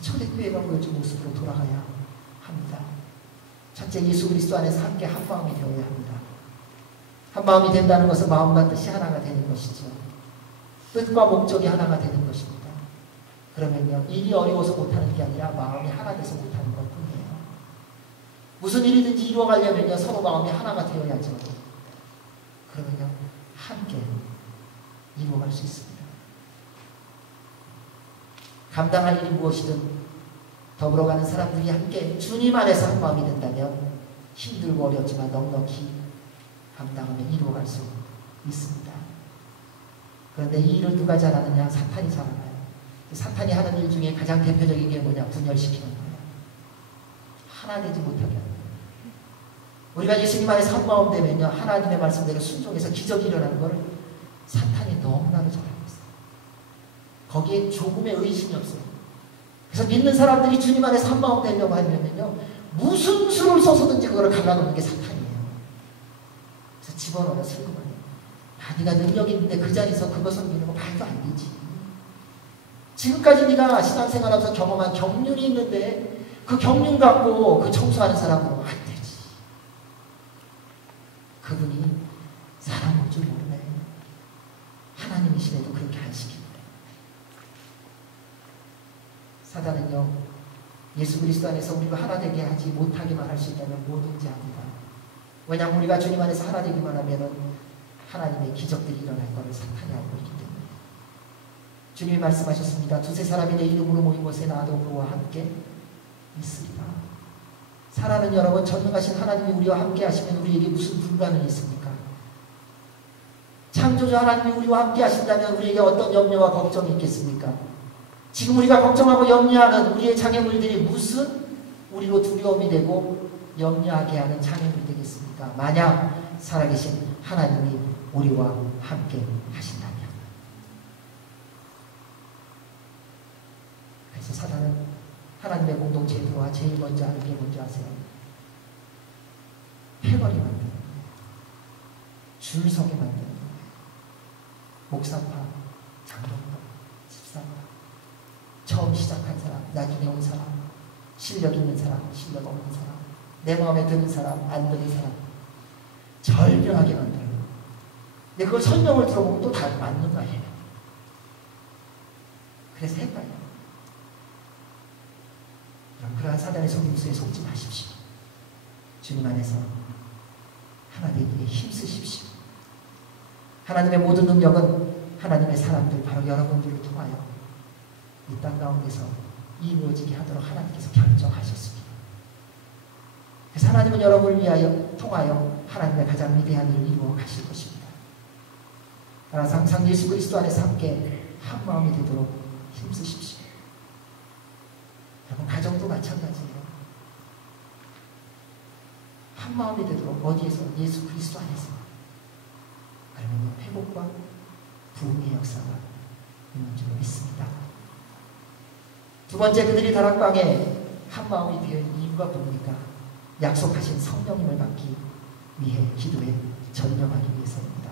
초대교회가 보여준 모습으로 돌아가야 합니다. 첫째, 예수 그리스도 안에서 함께 한 마음이 되어야 합니다. 한 마음이 된다는 것은 마음과 뜻이 하나가 되는 것이죠. 뜻과 목적이 하나가 되는 것입니다. 그러면요, 일이 어려워서 못하는 게 아니라 마음이 하나 돼서 못하는 것뿐이에요. 무슨 일이든지 이루어가려면요, 서로 마음이 하나가 되어야죠. 그러면요, 함께 이루어갈 수 있습니다. 감당할 일이 무엇이든 더불어가는 사람들이 함께 주님 안에서 한 마음이 된다면 힘들고 어렵지만 넉넉히 감당하며 이루어갈 수 있습니다. 그런데 이 일을 누가 잘하느냐? 사탄이 잘하나요? 사탄이 하는 일 중에 가장 대표적인 게 뭐냐? 분열시키는 거예요. 하나 되지 못하게 하는 거예요. 우리가 예수님 안에서 한 마음 되면요, 하나님의 말씀대로 순종해서 기적이 일어나는 걸 사탄이 너무나도 잘하고 있어요. 거기에 조금의 의심이 없어요. 그래서 믿는 사람들이 주님 안에서 한 마음 되려고 하려면요, 무슨 수를 써서든지 그거를 갈라놓는 게 사탄이에요. 그래서 집어넣어요, 슬그머니. 네가 능력이 있는데 그 자리에서 그거 섬기는 거 말도 안 되지. 지금까지 네가 신앙생활하면서 경험한 경륜이 있는데 그 경륜 갖고 그 청소하는 사람은 안 되지. 그분이 사람일 줄 모르네. 하나님이시래도 그렇게 안 시킵니다. 사단은요, 예수 그리스도 안에서 우리가 하나 되게 하지 못하기만 할 수 있다면 뭐든지 합니다. 왜냐하면 우리가 주님 안에서 하나 되기만 하면은 하나님의 기적들이 일어날 것을 사탄이 알고 있기 때문에. 주님이 말씀하셨습니다. 두세 사람이 내 이름으로 모인 곳에 나도 그와 함께 있으리라. 사랑하는 여러분, 전능하신 하나님이 우리와 함께 하시면 우리에게 무슨 불가능이 있습니까? 창조주 하나님이 우리와 함께 하신다면 우리에게 어떤 염려와 걱정이 있겠습니까? 지금 우리가 걱정하고 염려하는 우리의 장애물들이 무슨 우리로 두려움이 되고 염려하게 하는 장애물이 되겠습니까? 만약 살아계신 하나님이 우리와 함께 하신다면. 그래서 사단은 하나님의 공동체에 들어와 제일 먼저 하는 게 뭔지 아세요? 패거리 만드는 거예요. 줄 서게 만드는 거예요. 목사파, 장로파, 집사파, 처음 시작한 사람, 나중에 온 사람, 실력 있는 사람, 실력 없는 사람, 내 마음에 드는 사람, 안 드는 사람, 절묘하게 만들어요. 근데 그걸 설명을 들어보면 또 다 맞는 거예요. 그래서 헷갈려요. 그러한 사단의 속임수에 속지 마십시오. 주님 안에서 하나 되기에 힘쓰십시오. 하나님의 모든 능력은 하나님의 사람들 바로 여러분들을 통하여 이 땅 가운데서 이루어지게 하도록 하나님께서 결정하셨습니다. 그래서 하나님은 여러분을 위하여 통하여 하나님의 가장 위대한 일을 이루어 가실 것입니다. 따라서 항상 예수 그리스도 안에서 함께 한 마음이 되도록 힘쓰십시오. 여러분 가정도 마찬가지예요. 한 마음이 되도록 어디에서? 예수 그리스도 안에서. 그러면 회복과 부흥의 역사가 있는 줄 믿습니다. 두 번째, 그들이 다락방에 한 마음이 되어 있는 이유가 뭡니까? 약속하신 성령님을 받기 위해 기도에 전념하기 위해서입니다.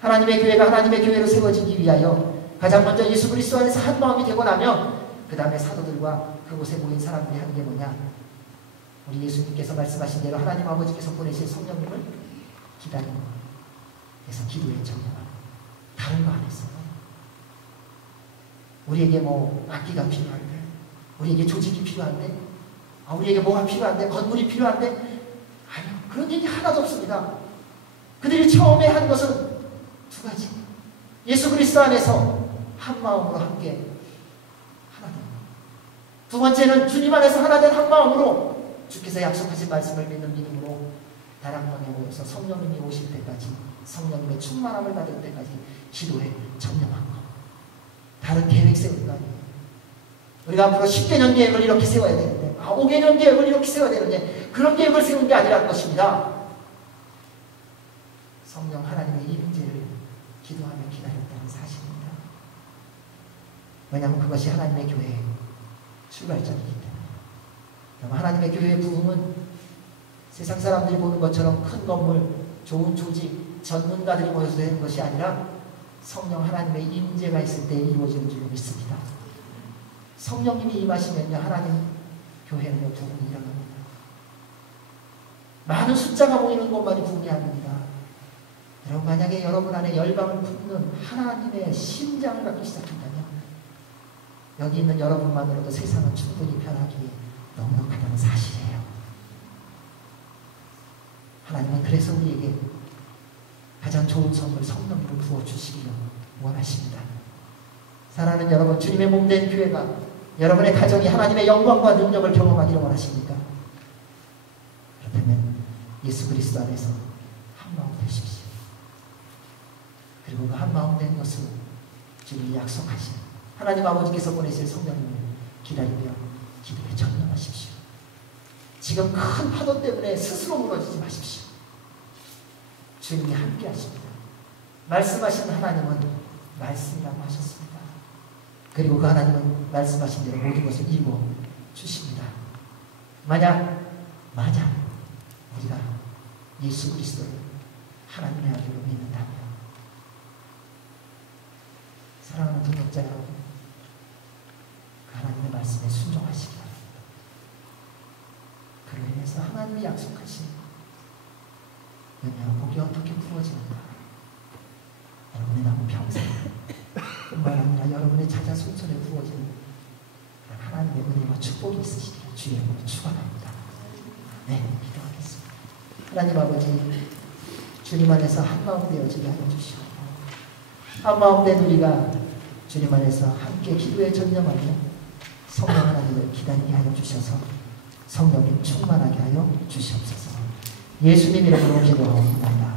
하나님의 교회가 하나님의 교회로 세워지기 위하여 가장 먼저 예수 그리스도 안에서 한 마음이 되고 나면 그 다음에 사도들과 그곳에 모인 사람들이 하는 게 뭐냐? 우리 예수님께서 말씀하신 대로 하나님 아버지께서 보내실 성령님을 기다리는 것. 그래서 기도에 전념하는 것. 다른 거 안 했어요. 우리에게 뭐 악기가 필요한데, 우리에게 조직이 필요한데, 우리에게 뭐가 필요한데, 건물이 필요한데, 아니요. 그런 얘기 하나도 없습니다. 그들이 처음에 한 것은 두 가지. 예수 그리스도 안에서 한 마음으로 함께 하나 된 것. 두 번째는 주님 안에서 하나 된 한 마음으로 주께서 약속하신 말씀을 믿는 믿음으로 다락방에 모여서 성령님이 오실 때까지, 성령님의 충만함을 받을 때까지 기도에 전념한 것. 다른 계획 세우는 거 아니에요. 우리가 앞으로 10개년 계획을 이렇게 세워야 되는데, 5개년 계획을 이렇게 세워야 되는데, 그런 계획을 세우는 게 아니라는 것입니다. 성령 하나님의 임재를 기도하며 기다렸다는 사실입니다. 왜냐하면 그것이 하나님의 교회의 출발점이기 때문에. 그럼 하나님의 교회의 부흥은 세상 사람들이 보는 것처럼 큰 건물, 좋은 조직, 전문가들이 모여서 되는 것이 아니라 성령 하나님의 임재가 있을 때 이루어지는 줄로 믿습니다. 성령님이 임하시면요, 하나님 교회는요, 부흥이 일어납니다. 많은 숫자가 모이는 것만이 부흥이 아닙니다. 여러분, 만약에 여러분 안에 열방을 품는 하나님의 심장을 갖기 시작한다면 여기 있는 여러분만으로도 세상은 충분히 변하기에 넉넉하다는 사실이에요. 하나님은 그래서 우리에게 가장 좋은 선물 성령님을 부어주시기를 원하십니다. 사랑하는 여러분, 주님의 몸된 교회가 여러분의 가정이 하나님의 영광과 능력을 경험하기를 원하십니까? 그렇다면 예수 그리스도 안에서 한 마음 되십시오. 그리고 그 한 마음 된 것으로 주님이 약속하신 하나님 아버지께서 보내실 성령님을 기다리며 기도에 전념하십시오. 지금 큰 파도 때문에 스스로 무너지지 마십시오. 주님이 함께 하십니다. 말씀하신 하나님은 말씀이라고 하셨습니다. 그리고 그 하나님은 말씀하신 대로 모든 것을 이루어 주십니다. 만약 우리가 예수 그리스도를 하나님의 아들로 믿는다면, 사랑하는 동역자 여러분, 그 하나님의 말씀에 순종하시기 바랍니다. 그로 인해서 하나님이 약속하신 은혜와 복이 어떻게 부어지는가, 여러분의 남은 평생 뿐만 아니라 여러분의 자자 손손에 부어지는 하나님의 은혜와 축복이 있으시기를 주의 이름으로 축원합니다. 네, 기도하겠습니다. 하나님 아버지, 주님 안에서 한마음 되어지게 하여 주시옵고, 한마음 된 우리가 주님 안에서 함께 기도에 전념하며 성령 하나님을 기다리게 하여 주셔서 성령님 충만하게 하여 주시옵소서. 예수님 이름으로 기도하옵나이다.